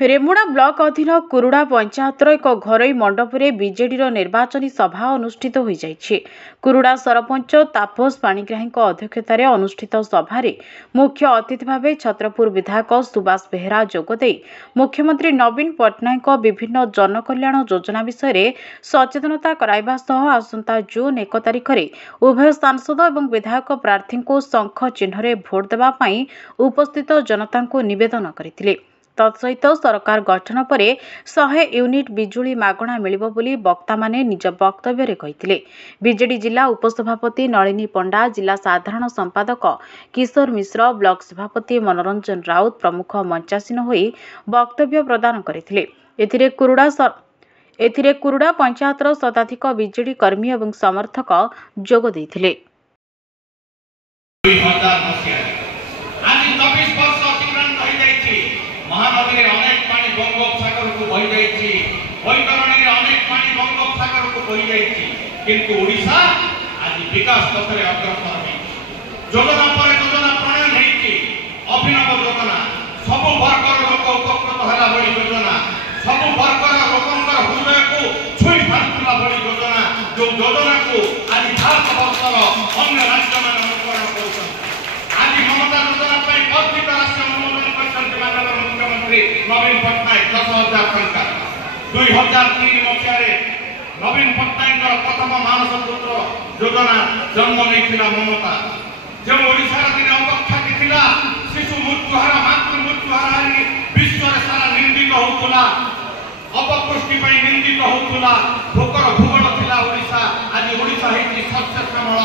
Remuna block अधीन कुरुड़ा पंचायतर एक घरोई मंडपरे बीजेडीर निर्वाचनी सभा अनुष्ठित हो जाइछि। कुरुड़ा सरपंच तापस पाणिग्राही अध्यक्षतार अनुष्ठित सभारे मुख्य अतिथि भाव छत्रपुर विधायक सुभाष बेहेरा जोगदे मुख्यमंत्री नवीन पट्टनायक विभिन्न जनकल्याण योजना विषय सचेतनता कराइबा सह आसंता जून 1 तारिख में उभय सांसद और विधायक प्रार्थी को शंख चिन्ह भोट देवा उपस्थित जनता निवेदन करथिले। तत्सहित सरकार गठन पर 100 यूनिट बिजुली मागणा मिलिबो बोली वक्ता माने निज वक्तव्य कहिथिले। बीजेडी जिला उपसभापति नलिनी पंडा, जिला साधारण संपादक किशोर मिश्र, ब्लॉक सभापति मनोरंजन राउत प्रमुख मंचासीन होई वक्तव्य प्रदान करथिले। एथिरे कुरुड़ा पंचायतर शताधिक बीजेडी कर्मी और समर्थक जोग देथिले। महानदी अनेक पानी बंगोपसागर को बही जाइछि, वैतरणी अनेक पानी बंगोपसागर को बही जाइछि, किंतु ओडिशा आज विकास पथरे अग्रसर है। योजना पर योजना प्रणयन होइछि, अभिनव योजना, सब वर्गर लोक उपकृत होला बड़ी योजना, सब वर्गर लोकंकर हृदय को छुई फाटुला बड़ी योजना, जो योजना को आज भारत वर्षर अन्य राज्य मान अनुकरण करुछन। आज ममता योजना पे कथित राशि अनुमोदन करछन माननीय मुख्यमंत्री नवीन पट्टनायक 10,000 टंका। 2003 मसीह नवीन पट्टनायक प्रथम मानस पुत्र योजना जन्म नहीं ममता जो ओडिशा दिन अपेक्षा शिशु मृत्युहार मातृ मृत्युहार विश्व सारा निंदित होता, अपपुष्टि निंदित होता, भोकर भूगोल थिला ओडिशा। आज ओडिशा हेछि सस्य श्यामल,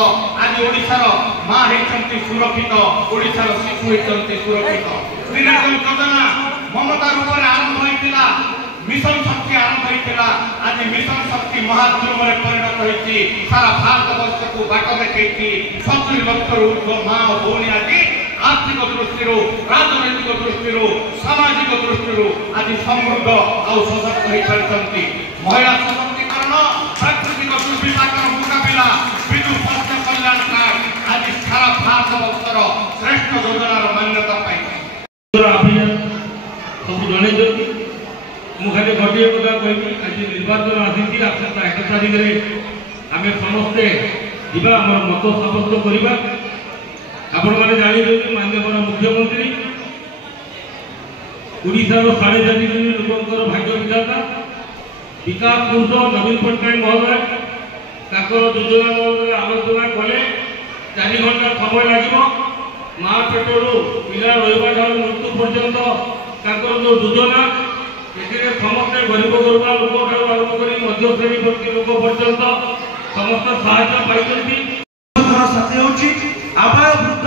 आज ओडिशार मां हेछन्ति सुरक्षित, ओडिशार शिशु हेछन्ति सुरक्षित। त्रिनाथ योजना ममता रूप में आरंभ होइतिला, मिशन शक्ति आरंभ होइतिला, आज मिशन शक्ति महाद्रुम में परिणत होइछि। सारा भारत वर्ष को बाट देखैछि। 70 लाख ऊर्ध्व मां और भौणी आज आर्थिक दृष्टि, राजनैतिक दृष्टि, सामाजिक दृष्टि आज समृद्ध और सशक्त हो पारिछन्ति। महिला सशक्तिकरण, प्राकृतिक दुर्विपाकर मुकाबिला, विद्युत स्वास्थ्य कल्याण कार्ड आज सारा भारत वर्षर श्रेष्ठ योजनार मान्यता पाइछि। सब जन मुझे गोटे कथा कहि आज निर्वाचन आसी 1 तारिख आम समस्ते जा मत साब्यस्त करवा। आपण मैंने जानते माननीय मुख्यमंत्री ओडिशार 4.5 कोटी लोकर भाग्य विधाता विकास पुरुष नवीन पट्टनायक महोदय योजना आलोचना कले 4 घंटा समय लगे। माँ पेटू पिला रहा मृत्यु पर्यंत जो योजना समस्त गरीब गुरुबा लोक ठार आरंभ कर मध्य श्रेणी लोक पर्यंत समस्त साहाय्य पाई। आबाल वृद्ध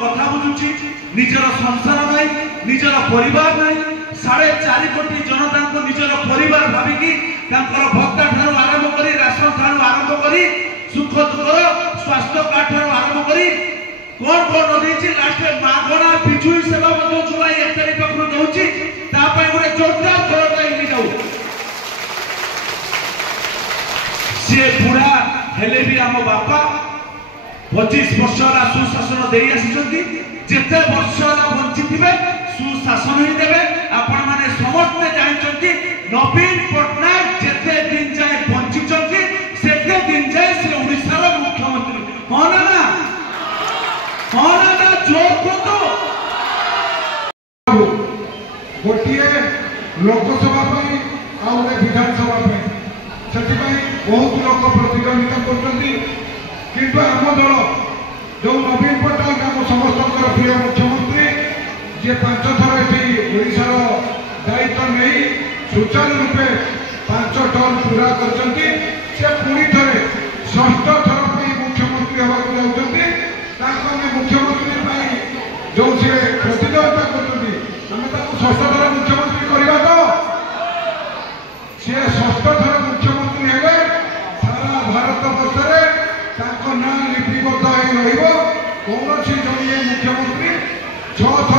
कथा बुझुची, निजर संसार नाई, निजर परिवार नाई, 4.5 कोटी जनता को निजर परिवार भाविकी भत्ता ठार आरंभ कर राशन ठार आरंभ कर सुख दुख स्वास्थ्य कार्ड ठार आरंभ कर कौन कौन नदी लास्ट मागणा बिजुली सेवा जुलाई 1 तारिख पाखु दउची। गोटे जोरदार जोरदार जाऊ सी बुढ़ा हेले भी आम बापा 25 वर्ष सुशासन दे आसी, जिते वर्ष बंची थे सुशासन ही देवे। आपण मैंने समस्ते जानते नवीन पट्टनायक जिते दिन जाए बंची से दिन जाए से ओडिशार मुख्यमंत्री हाँ ना जोर को गोटे लोकसभा आउे विधानसभा से बहुत लोक प्रतिद्वंदिता कर आम दल जो नवीन पट्टनायक आम समस्त प्रिय मुख्यमंत्री जी 5 थर ओडिशार दायित्व नहीं सुचारू रूपे 5 टर्म पूरा करते पुणी थे 6ठ थर मुख्यमंत्री होगा जाते मुख्यमंत्री जो सी प्रतिद्वंदिता करते 6ठ थर मुख्यमंत्री करवा तो सी 6ठ थर मुख्यमंत्री हेले सारा भारत वर्ष ना लिपिबद्ध कौन जड़े मुख्यमंत्री 6 थर